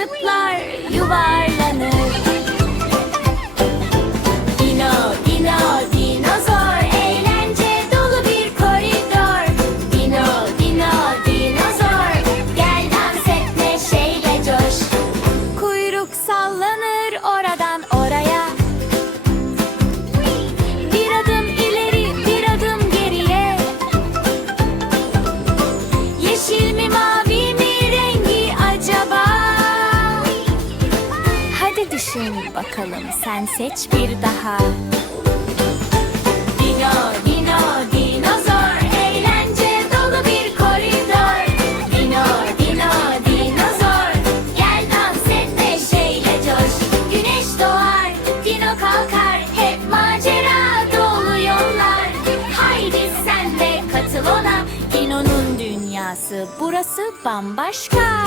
You yuvar Düşün bakalım sen seç bir daha. Dino, Dino, dinozor, eğlence dolu bir koridor. Dino, Dino, dinozor, gel dans et neşeyle coş. Güneş doğar, Dino kalkar, hep macera dolu yollar. Haydi sen de katıl ona, Dino'nun dünyası burası bambaşka.